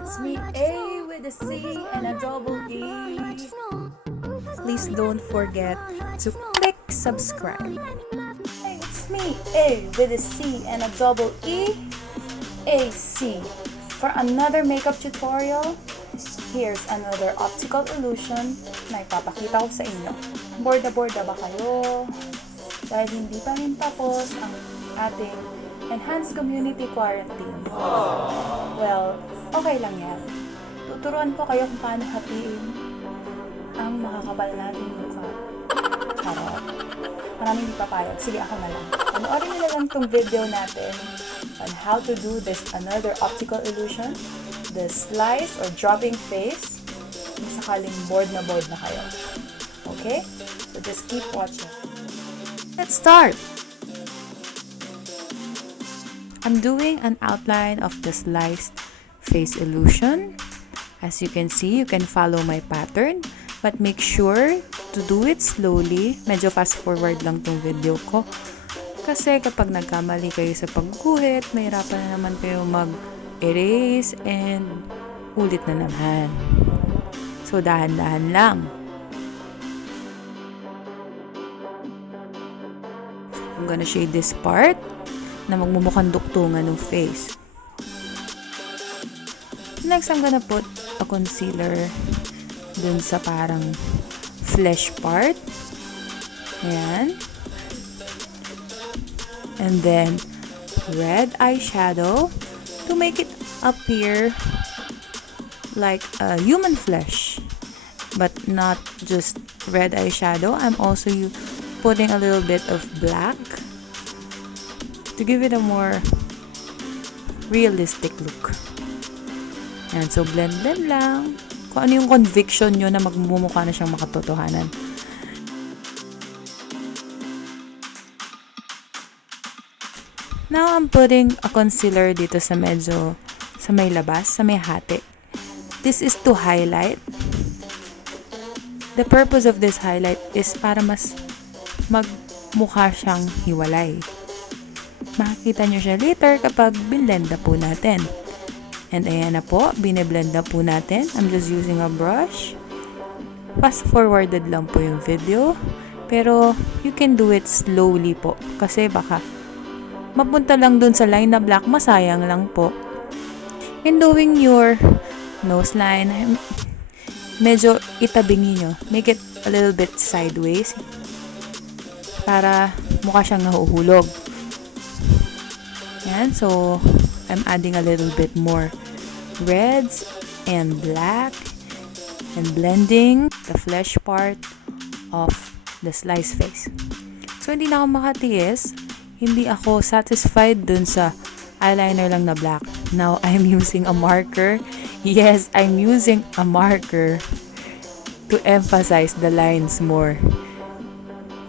It's me, A with a C and a double E. Please don't forget to click subscribe. Hey, it's me, A with a C and a double E, AC. For another makeup tutorial, here's another optical illusion na ipapakita ko sa inyo. Borda-borda ba kayo? Dahil hindi pa rin tapos ang ating enhanced community quarantine. Well, okay lang yan. Tuturuan ko kayo kung paano hatiin ang makakapal nating mukha. Charot. Maraming hindi papayag. Sige, ako na lang. Panoorin nyo na lang itong video natin on how to do this another optical illusion, the slice or dropping face, kung sakaling bored na kayo. Okay? So just keep watching. Let's start! I'm doing an outline of the sliced face illusion. As you can see, you can follow my pattern, but make sure to do it slowly. Medyo fast forward lang tong video ko. Kasi kapag nagkamali kayo sa pagguhit, mahirapan na naman kayo mag-erase and ulit na naman. So, dahan-dahan lang. I'm gonna shade this part na magmumukhang duktungan ng face. Next, I'm gonna put a concealer dun sa parang flesh part. Ayan. And then, red eyeshadow to make it appear like a human flesh. But not just red eyeshadow. I'm also putting a little bit of black to give it a more realistic look. And so blend lang. Kung ano yung conviction nyo na magmumukha na siyang makatotohanan. Now I'm putting a concealer dito sa medyo sa may labas, sa may hati. This is to highlight. The purpose of this highlight is para mas magmukha siyang hiwalay. Makikita nyo siya later kapag binblend na po natin. And ayan na po, biniblend na po natin. I'm just using a brush. Fast forwarded lang po yung video. Pero you can do it slowly po. Kasi baka mapunta lang dun sa line na black, masayang lang po. In doing your nose line, medyo itabingin nyo. Make it a little bit sideways. Para mukha siyang nahuhulog. Yan, so I'm adding a little bit more reds and black and blending the flesh part of the slice face. So hindi na ako makatiis, hindi ako satisfied dun sa eyeliner lang na black. Now I'm using a marker. Yes, I'm using a marker to emphasize the lines more.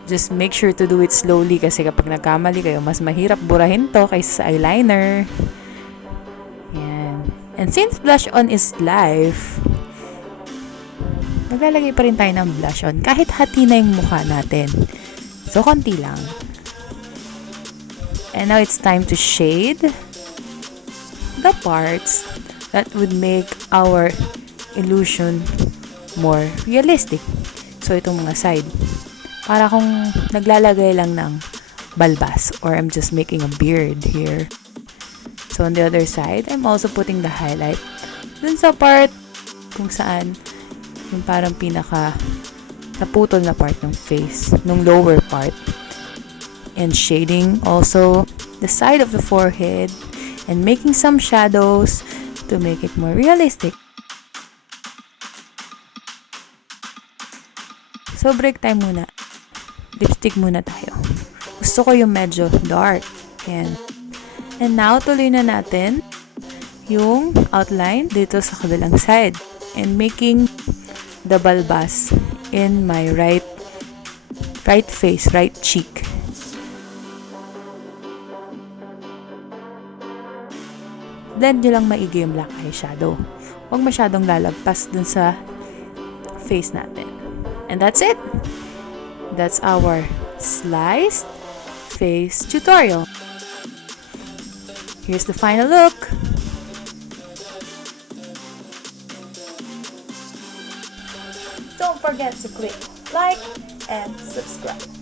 Just make sure to do it slowly kasi kapag nagkamali kayo, mas mahirap burahin to kaysa sa eyeliner. Yan. And since blush on is live, maglalagay pa rin tayo ng blush on kahit hati na yung mukha natin. So, konti lang. And now it's time to shade the parts that would make our illusion more realistic. So, itong mga side. Para kung naglalagay lang ng balbas or I'm just making a beard here. So on the other side, I'm also putting the highlight dun sa part kung saan yung parang pinaka naputol na part ng face, nung lower part. And shading also the side of the forehead and making some shadows to make it more realistic. So break time muna. Lipstick muna tayo. Gusto ko yung medyo dark. And now, tuloy na natin yung outline dito sa kabilang side. And making the balbas in my right face, right cheek. Blend nyo lang maigi yung black eyeshadow. Huwag masyadong lalagpas dun sa face natin. And that's it! That's our sliced face tutorial. Here's the final look. don't forget to click like and subscribe.